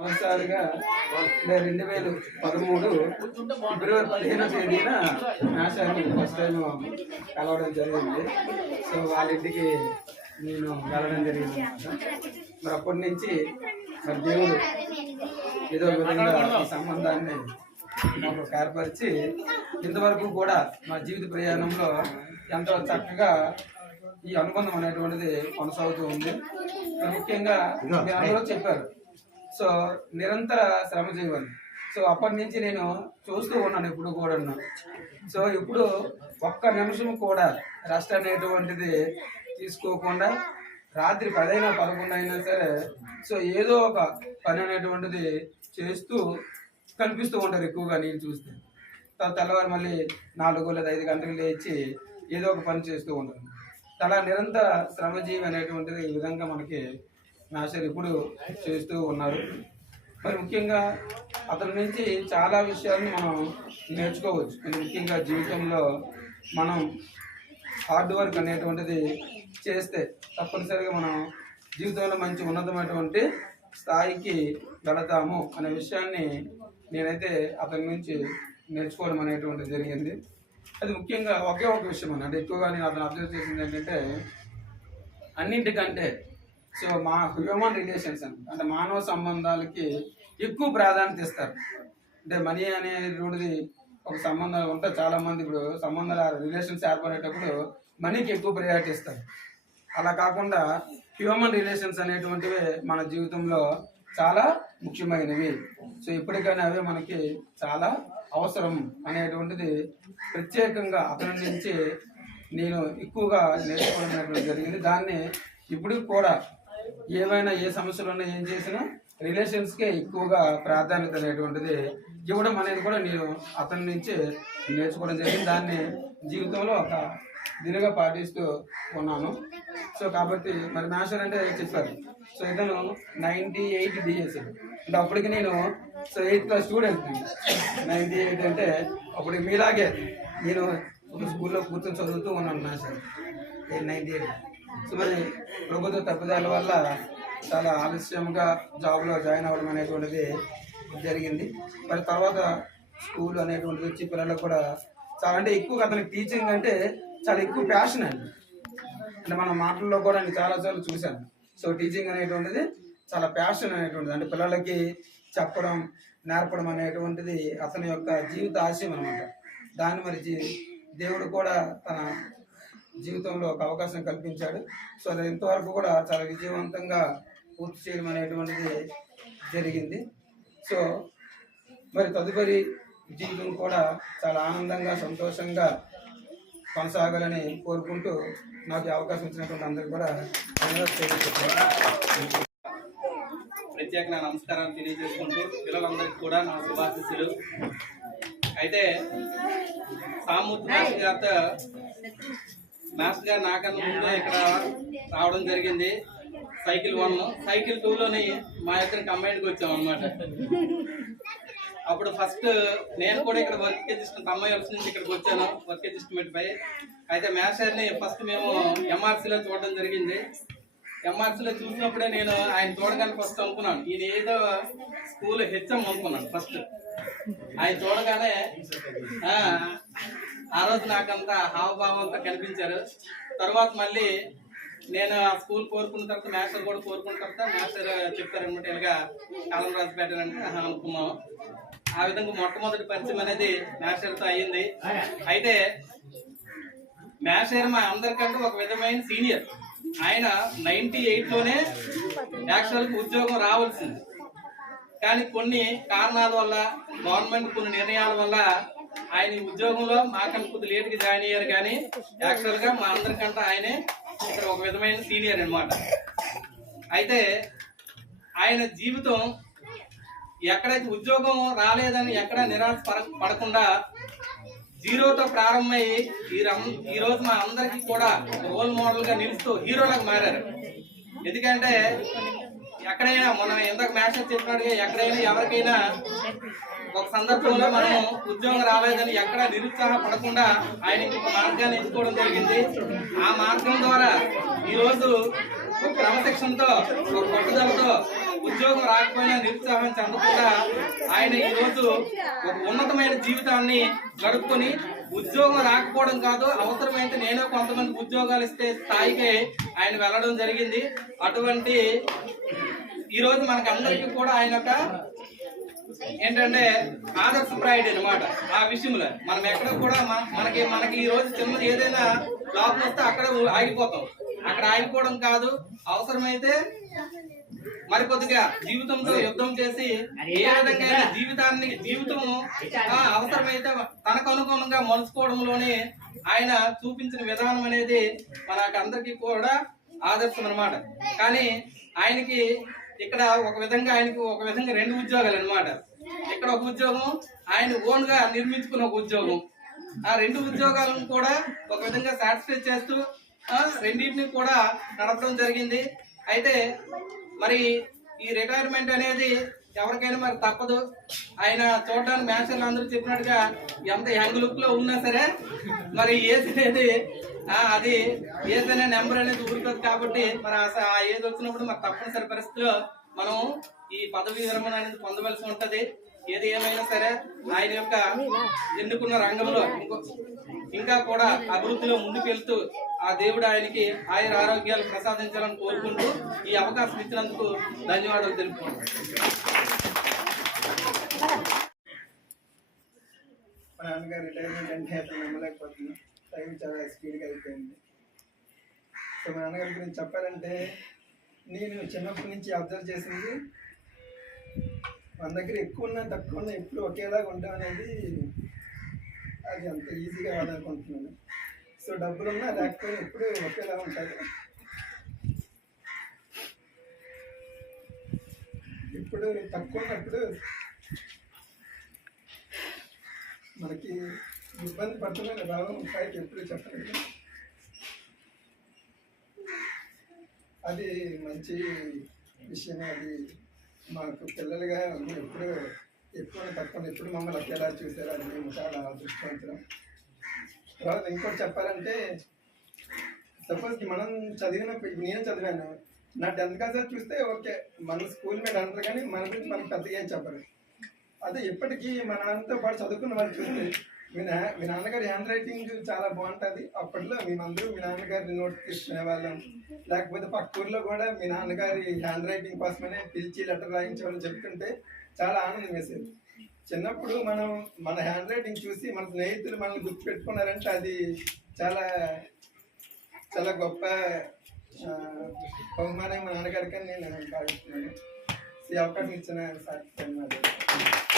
మొదటిసారిగా 2013 ఫిబ్రవరి 15వ తేదీన నాశాన్ని ఫస్ట్ టైం కలవడం జరిగింది. సో వాళ్ళ ఇంటికి నేను వెళ్ళడం జరిగింది అన్నమాట. మరి అప్పటి నుంచి మరి దేవుడు ఏదో విధంగా ఈ సంబంధాన్ని మాకు ఏర్పరిచి ఇంతవరకు కూడా మా జీవిత ప్రయాణంలో ఎంతో చక్కగా ఈ అనుబంధం అనేటువంటిది కొనసాగుతూ ఉంది. ముఖ్యంగా మీరు అందరూ చెప్పారు, సో నిరంతర శ్రమ జీవనం. సో అప్పటి నుంచి నేను చూస్తూ ఉన్నాను ఇప్పుడు కూడా. సో ఇప్పుడు ఒక్క నిమిషం కూడా రెస్ట్ అనేటువంటిది తీసుకోకుండా రాత్రి 10 అయినా 11 అయినా సరే సో ఏదో ఒక పని అనేటువంటిది చేస్తూ కనిపిస్తూ ఉంటారు ఎక్కువగా నేను చూస్తే. తెల్లవారు మళ్ళీ 4 లేదా 5 గంటలు లేచి ఏదో ఒక పని చేస్తూ ఉంటారు. అలా నిరంతర శ్రమజీవి అనేటువంటిది ఈ విధంగా మనకి మాస్టర్ ఇప్పుడు చేస్తూ ఉన్నారు. మరి ముఖ్యంగా అతని నుంచి చాలా విషయాలను మనం నేర్చుకోవచ్చు. ముఖ్యంగా జీవితంలో మనం హార్డ్ వర్క్ అనేటువంటిది చేస్తే తప్పనిసరిగా మనం జీవితంలో మంచి ఉన్నతమైనటువంటి స్థాయికి వెళతాము అనే విషయాన్ని నేనైతే అతని నుంచి నేర్చుకోవడం అనేటువంటిది జరిగింది. అది ముఖ్యంగా ఒకే ఒక విషయం అంటే ఎక్కువగా నేను అతను అబ్జర్వ్ చేసింది ఏంటంటే అన్నింటికంటే సో మా హ్యూమన్ రిలేషన్స్ అంటే మానవ సంబంధాలకి ఎక్కువ ప్రాధాన్యత ఇస్తారు. అంటే మనీ అనేటువంటిది ఒక సంబంధం ఉంటే చాలామంది ఇప్పుడు సంబంధాల రిలేషన్స్ ఏర్పడేటప్పుడు మనీకి ఎక్కువ ప్రయారిటీ ఇస్తారు. అలా కాకుండా హ్యూమన్ రిలేషన్స్ అనేటువంటివి మన జీవితంలో చాలా ముఖ్యమైనవి. సో ఇప్పటికైనా అవే మనకి చాలా అవసరం అనేటువంటిది ప్రత్యేకంగా అతని నుంచి నేను ఎక్కువగా నేర్చుకోవడం జరిగింది. దాన్ని ఇప్పుడు కూడా ఏమైనా ఏ సమస్యలు ఉన్నా ఏం చేసినా రిలేషన్స్కే ఎక్కువగా ప్రాధాన్యత అనేటువంటిది ఇవ్వడం అనేది కూడా నేను అతని నుంచి నేర్చుకోవడం జరిగింది. దాన్ని జీవితంలో ఒక దినగా పాటిస్తూ ఉన్నాను. సో కాబట్టి మరి మాస్టర్ అంటే చెప్పారు, సో ఇతను 98 డిఎస్ అంటే అప్పటికి నేను సో 8th క్లాస్ స్టూడెంట్. 98 అంటే అప్పటికి మీలాగే నేను స్కూల్లో కూర్చొని చదువుతూ ఉన్నాను మాస్టర్ 98. సో మరి ప్రభుత్వ తప్పిదాల వల్ల చాలా ఆలస్యంగా జాబ్లో జాయిన్ అవ్వడం అనేటువంటిది జరిగింది. మరి తర్వాత స్కూల్ అనేటువంటిది వచ్చి పిల్లలకు కూడా చాలా అంటే ఎక్కువగా అతనికి టీచింగ్ అంటే చాలా ఎక్కువ ప్యాషన్ అండి. అంటే మన మాటల్లో కూడా నేను చాలాసార్లు చూశాను. సో టీచింగ్ అనేటువంటిది చాలా ప్యాషన్ అనేటువంటిది, అంటే పిల్లలకి చెప్పడం నేర్పడం అనేటువంటిది అతని యొక్క జీవిత ఆశయం అనమాట. దాన్ని మరి దేవుడు కూడా తన జీవితంలో ఒక అవకాశం కల్పించాడు. సో అది ఇంతవరకు కూడా చాలా విజయవంతంగా పూర్తి చేయడం అనేటువంటిది జరిగింది. సో మరి తదుపరి జీవితం కూడా చాలా ఆనందంగా సంతోషంగా కొనసాగాలని కోరుకుంటూ నాకు అవకాశం ఇచ్చినటువంటి అందరికీ కూడా ప్రత్యేక నమస్కారాలు తెలియజేసుకుంటూ పిల్లలందరికీ కూడా నా శుభాశీస్సులు. అయితే సామూర్తి మాస్టర్ గారు నాకన్నా ముందే ఇక్కడ రావడం జరిగింది. సైకిల్ 1, సైకిల్ 2లోని మా ఇద్దరు కంబైన్కి వచ్చాం అనమాట. అప్పుడు ఫస్ట్ నేను కూడా ఇక్కడ వర్క్ అడ్జస్ట్మెంట్ అమ్మాయి వలస నుంచి ఇక్కడికి వచ్చాను వర్క్ అడ్జస్ట్మెంట్ పై. అయితే మాస్టర్ని ఫస్ట్ మేము ఎంఆర్సీలో చూడడం జరిగింది. ఎంఆర్సీలో చూసినప్పుడే నేను ఆయన చూడగానే ఫస్ట్ అనుకున్నాను ఈయన ఏదో స్కూల్ హెచ్ఎం అనుకున్నాను ఫస్ట్. ఆయన చూడగానే ఆ రోజు నాకంతా హావభావంతో కనిపించారు. తర్వాత మళ్ళీ నేను ఆ స్కూల్ కోరుకున్న తర్వాత మాస్టర్ కూడా కోరుకున్న తర్వాత మాస్టర్ చెప్పారనమాట, ఇలాగా కాలం రాజు పెట్టారంటే అనుకున్నాం. ఆ విధంగా మొట్టమొదటి పరిచయం అనేది మాస్టర్తో అయ్యింది. అయితే మాస్టర్ మా అందరికంటే ఒక విధమైన సీనియర్. ఆయన 98లోనే యాక్చువల్గా ఉద్యోగం రావాల్సింది, కానీ కొన్ని కారణాల వల్ల గవర్నమెంట్ కొన్ని నిర్ణయాల వల్ల ఆయన ఉద్యోగంలో మాకన్నా కొద్ది లేట్గా జాయిన్ అయ్యారు. కానీ యాక్చువల్గా మా అందరికంటే ఆయనే ఇక్కడ ఒక విధమైన సీనియర్ అన్నమాట. అయితే ఆయన జీవితం ఎక్కడైతే ఉద్యోగం రాలేదని ఎక్కడ నిరాశ పడకుండా జీరోతో ప్రారంభమయ్యి ఈ రోజు మా అందరికీ కూడా రోల్ మోడల్గా నిలుస్తూ హీరోలకు మారారు. ఎందుకంటే ఎక్కడైనా మనం ఎంతకు మాస్టర్ చెప్పినట్టుగా ఎక్కడైనా ఎవరికైనా ఒక సందర్భంలో మనం ఉద్యోగం రాలేదని ఎక్కడ నిరుత్సాహపడకుండా ఆయన ఒక మార్గాన్ని ఎంచుకోవడం జరిగింది. ఆ మార్గం ద్వారా ఈరోజు ఒక క్రమశిక్షణతో ఒక పట్టుదలతో ఉద్యోగం రాకపోయినా నిరుత్సాహం చెందకుండా ఆయన ఈ రోజు ఒక ఉన్నతమైన జీవితాన్ని గడుపుకొని ఉద్యోగం రాకపోవడం కాదు, అవసరమైతే నేనే కొంతమంది ఉద్యోగాలు ఇస్తే స్థాయికి ఆయన వెళ్ళడం జరిగింది. అటువంటి ఈ రోజు మనకందరికీ కూడా ఆయన ఒక ఏంటంటే ఆదర్శప్రాయుడు అనమాట. ఆ విషయంలో మనం ఎక్కడ కూడా మనకి ఈ రోజు చిన్నది ఏదైనా లోపం వస్తే అక్కడ ఆగిపోతాం. అక్కడ ఆగిపోవడం కాదు, అవసరమైతే మరికొద్దిగా జీవితంతో యుద్ధం చేసి ఏ విధంగా జీవితం అవసరమైతే తనకు అనుగుణంగా మలుచుకోవడంలోనే ఆయన చూపించిన విధానం అనేది మనకందరికీ కూడా ఆదర్శం అన్నమాట. కానీ ఆయనకి ఇక్కడ ఒక విధంగా రెండు ఉద్యోగాలు అన్నమాట. ఇక్కడ ఒక ఉద్యోగం ఆయన ఓన్ గా నిర్మించుకున్న ఒక ఉద్యోగం. ఆ రెండు ఉద్యోగాలను కూడా ఒక విధంగా సాటిస్ఫై చేస్తూ రెండింటిని కూడా నడపడం జరిగింది. అయితే మరి ఈ రిటైర్మెంట్ అనేది ఎవరికైనా మరి తప్పదు. ఆయన చూడడానికి మ్యాచర్లు అందరూ చెప్పినట్టుగా ఎంత యంగ్ లుక్ లో ఉన్నా సరే మరి ఏజ్ అనేది అది ఏజ్ అనే నెంబర్ అనేది ఊరుతుంది. కాబట్టి మరి ఆ ఏజ్ వచ్చినప్పుడు మరి తప్పనిసరి పరిస్థితిలో మనం ఈ పదవి విరమణ అనేది పొందవలసి ఉంటది. ఏది ఏమైనా సరే ఆయన యొక్క ఎన్నుకున్న రంగంలో ఇంకా కూడా అభివృద్ధిలో ముందుకెళ్తూ ఆ దేవుడు ఆయనకి ఆయుర ఆరోగ్యాలు ప్రసాదించాలని కోరుకుంటూ ఈ అవకాశం ఇచ్చినందుకు ధన్యవాదాలు తెలుపుకుంటున్నాను. మా నాన్నగారు రిటైర్మెంట్ అంటే అతను నమ్మలేకపోతున్నాం. టైం చాలా స్పీడ్గా అయిపోయింది. సో మా నాన్నగారి గురించి చెప్పాలంటే నేను చిన్నప్పటి నుంచి అబ్జర్వ్ చేసింది మన దగ్గర ఎక్కువ ఉన్నా తక్కువ ఉన్నా ఎప్పుడు ఒకేలాగా ఉంటాం అనేది అది అంత ఈజీగా వాడాలనుకుంటున్నాను. సో డబ్బులున్నా లేకపోయినా ఎప్పుడు ఒకేలా ఉంటుంది. ఇప్పుడు తక్కువ ఉన్నప్పుడు మనకి ఇబ్బంది పడుతున్న భావం పైకి ఎప్పుడు చెప్పలేదు. అది మంచి విషయమే. అది మాకు పిల్లలుగా ఎప్పుడు ఎక్కువ తక్కువ ఎప్పుడు మమ్మల్ని ఒకేలా చూసారు. అది మేము చాలా అదృష్టవంతులం. తర్వాత ఇంకోటి చెప్పాలంటే సపోజ్ మనం నేను చదివాను, నా 10th క్లాస్ చూస్తే ఓకే మన స్కూల్ మీద అంటారు కానీ మన గురించి మనకు పెద్దగా ఏం చెప్పరు. అదే ఇప్పటికీ మా నాన్నతో పాటు చదువుకున్న వాళ్ళు చూస్తే మీ నాన్నగారి హ్యాండ్ రైటింగ్ చాలా బాగుంటుంది. అప్పట్లో మేమందరూ మీ నాన్నగారి నోట్ తీసుకునే వాళ్ళం. లేకపోతే పక్క ఊర్లో కూడా మీ నాన్నగారి హ్యాండ్ రైటింగ్ కోసమనే పిలిచి లెటర్ రాయించేవాళ్ళు చెప్తుంటే చాలా ఆనందం వేసేది. చిన్నప్పుడు మనం మన హ్యాండ్ రైటింగ్ చూసి మన స్నేహితులు మనల్ని గుర్తుపెట్టుకున్నారంటే అది చాలా చాలా గొప్ప బహుమానం మా నాన్నగారికి అని నేను భావిస్తున్నాను. ఈ అవకాశం ఇచ్చిన సార్ ధన్యవాదాలు.